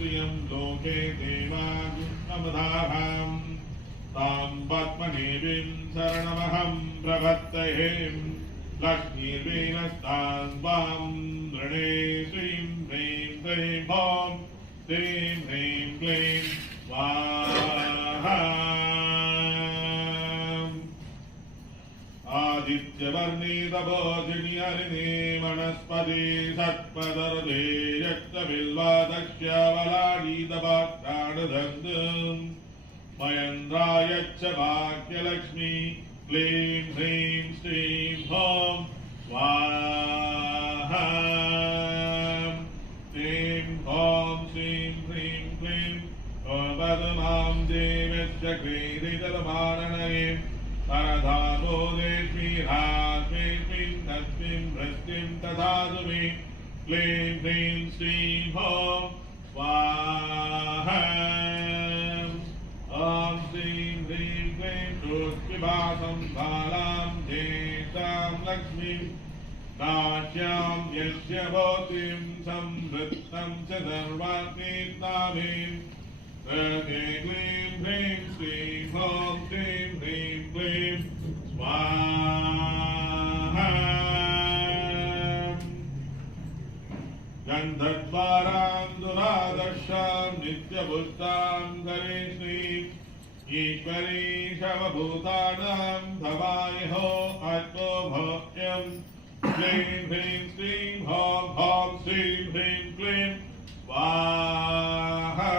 श्रियं लोके देवागुणमधाराम् तां पद्मनेवीं शरणमहं प्रपद्ये लक्ष्मीर्वीरस्तां वां वृणे श्रीं ह्रीं क्लीं ॐ श्रीं ह्रीं क्लीं स्वाहा आदित्यवर्णितबोधिनि हरिणि वनस्पति सत्पदर्धे यक्षबिल्वादक्ष्यवलाडीतपात्राणुधन्दुम् मयन्द्रायच्च भाग्यलक्ष्मी क्लीं ह्रीं श्रीं ॐ स्वाहा क्लीं ॐ श्रीं ह्रीं क्लीं पद्मां देवस्य क्रीडितरमाणनये परधामो देवी हास्मिं तस्मिं वृत्तिं ददातु मे क्लीं ह्रीं श्रीं ॐ स्वाहा ॐ श्रीं ह्रीं क्लीं ज्योतिभासं बालां ज्येष्ठां लक्ष्मीं काश्यां यस्य भवतीं संवृत्तं च सर्वाग्नितामीं क्लीं ह्रीं श्रीं ॐ क्लीं ह्रीं क्लीं स्वाहा गन्धद्वारां दुरादर्शां नित्यभुक्तां गणेश्रीं ईश्वरी शवभूतानां भवायो आत्मो भव्यं क्लीं ह्रीं श्रीं ॐ श्रीं ह्रीं क्लीं स्वाहा।